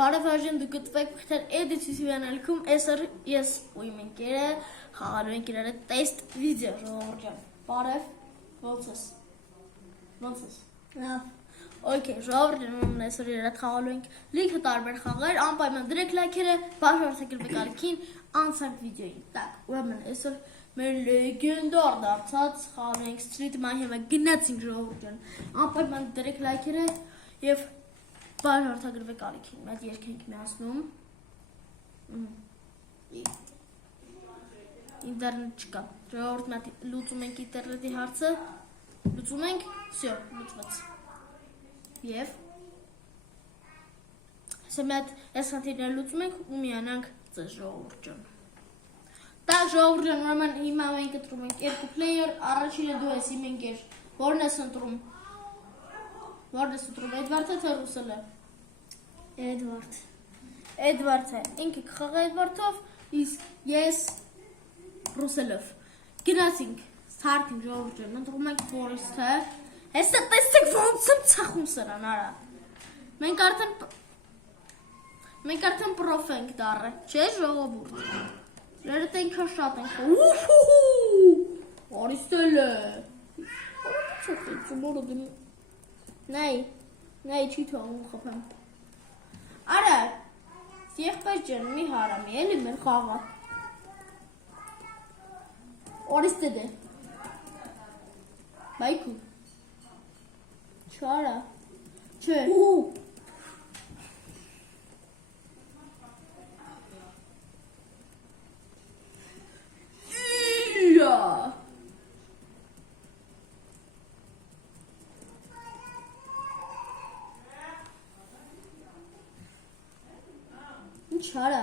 Բարեվաժին դու գտվեք մխտեր էդիցիվի անալքում այսօր ես ու իմ ընկերը խաղալու ենք իրար տեստ վիդեո ժողովուրդ բարև ոնց ես Okay, ժողովուրդ ջան այսօր իրար խաղալու ենք լիքը տարբեր խաղեր անպայման դրեք լայքերը բաժանորդագրվեք ալիքին անցանք վիդեոին так ուրեմն այսօր մեր լեգենդար դարձած խաղալու ենք Street Mayhem-ը գնացինք ժողովուրդ ջան անպայման դրեք լայքերը եւ բաժանորդագրվեք ալիքին մեծ երկենք միացնում ինտերնետ չկա ժողովուրդ մատ լուծում ենք ինտերնետի հարցը լուծում ենք всё լուծված եւ Սա մեծ այս խնդիրները լուծում ենք ու միանանք ձեզ ժողովուրդ ջան Так ժողովուրդ ջան ուրեմն հիմա մենք ընտրում ենք երկու player առաջինը դու ես իմ ընկեր որն ես ընտրում Էդվարդը թե Ռուսելը Էդվարդը ինքը կխաղա Էդվարդով իսկ ես Ռուսելով գնացինք սարդին ժողովուրդ ջան ընտրում ենք Ֆորեսթը հեսա տեսեք ոնց եմ ցախում սրան արա մենք արդեն պրոֆ ենք դառը չէ ժողովուրդ Լերդ ենքան շատ ենք Արիստելը Նայ չի թողում խփեմ Արա Եղբայր ջան մի հարամի էլի մեր խաղը Արիստելը Բայկու Չարա Չէ Չարա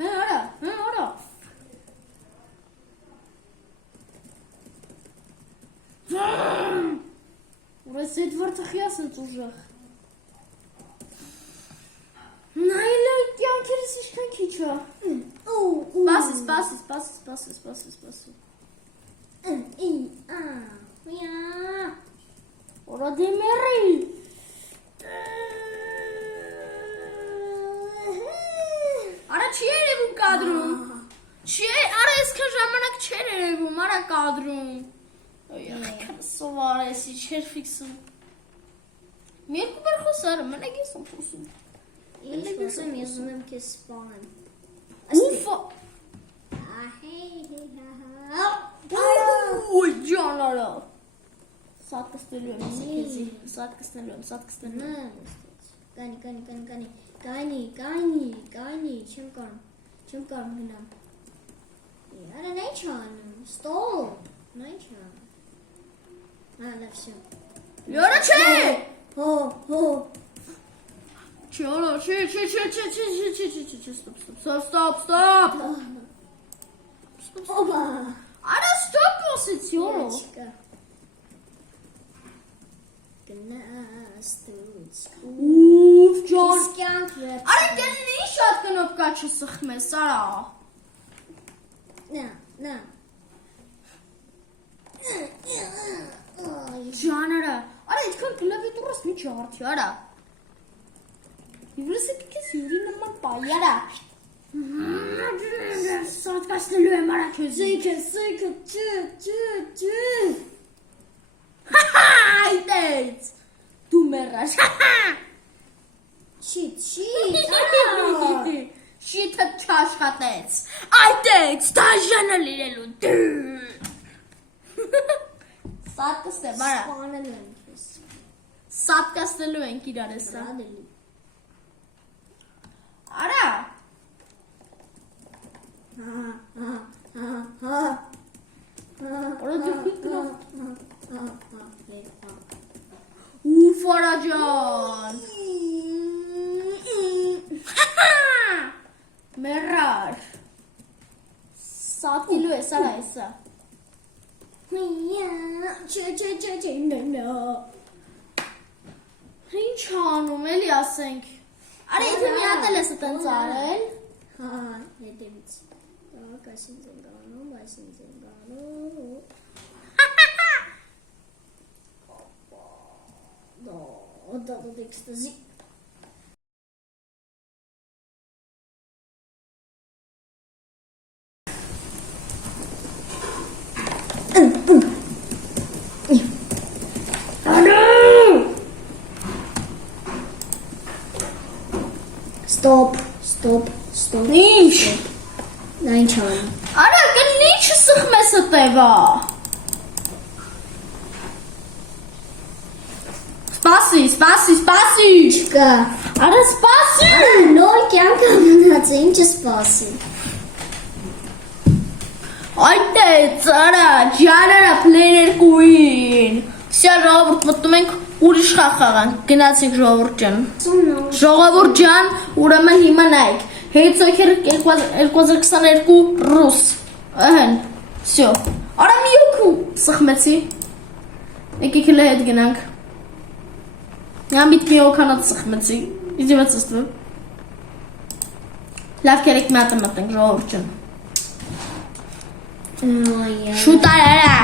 արա Ուրես Էդվարդը խիաս ընց ուժեղ Նայլը կյանքերս իշքան քիչ է Սպասիս Օրա դեմերի Արա չի երևում կադրում Արա այսքան ժամանակ չեր երևում Արա կադրում Սովար էսի չեր ֆիքսում Մի երկու բար խոսարը մենակ ես եմ խոսում Ինչ խոսում ես ունում եմ կեզ սպանեմ Ուվա Ոյ ջան արա Սատ կստելու եմ քեզի Սատ կստելու Կանի, չեմ կարում հնամ Արա նա ինչ անում, ստոպ, նա ինչ անում լավ շեմ Լյորա չէ Հո Չէ արա, չէ Ստոպ Արա ստոպ ասեցի արա Ուֆ ջան Արա գելին ինչ շատ կնոպկա չսխմ ես արա Նա Ջան արա Արա իչքան կլավիտուրս մի չարդի արա Իվրսը կքես յուրի նման պայի արա Սատ կասնելու եմ արա քեզի Սույքը Այդեց Դու մերաշ Շիթը չաշխատեց Այդեց դաժանը լիրելու Սատ կստեմ արա Սպանելու եմ կեզ Սատ կստելու ենք իրար էսա Արա Արա դուք Ուֆ արա ջան Մերար Սատիլու ես արա էսա Ինչ անում էլի ասենք Արա իդու միատել ես ըտենց արել Հետևից Այսին զենգանում Da, da, da, da, Stop, stop, stop. Ինչ։ Դա ինչ անում։ Արա, կլինի ինչ սխմես տևա։ Սպասի։ Կա։ Արա, սպասի։ Նոր կյանք ամնացը, ինչը սպասի։ Այդ է, ծարա, ջանարա պլեյներ կուին։ Սյա ժողովուրդ մտնում ենք ուրիշ խաղանք, գնացինք ժողովուրդ ջան։ Ժողովուրդ ջան, ուրեմն հիմա նայք։ Հեյցոքեր 2022 ռուս։ Ահեն, սյո։ Արա մի ոգու սխմեցի։ Եկեք էլ հետ գնանք։ Նամիտ մի ոգանատ սխմեցի։ Իզիվացստվում։ Լավ կերեք մի հատը մտնենք ժողովուրդ ջան։ Շուտ արա։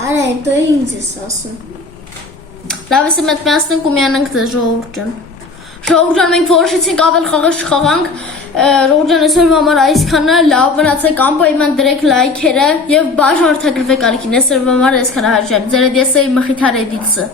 Արա, դու ինձ ես ասում։ Լավ ես մետ միացնենք ու միանանք ձեզ ժողովուրդ ջան։ Ժողովուրդ ջան, մենք որոշեցինք ավել խաղը չխաղանք։ Ժողովուրդ ջան, այսօր համար այսքանը, լավ մնացեք, անպայման դրեք լայքերը եւ բաժանորդագրվեք ալիքին։ Այսօր համար այսքանը հաջող։ Ձեր հետ ես էի Մխիթար Էդիցը։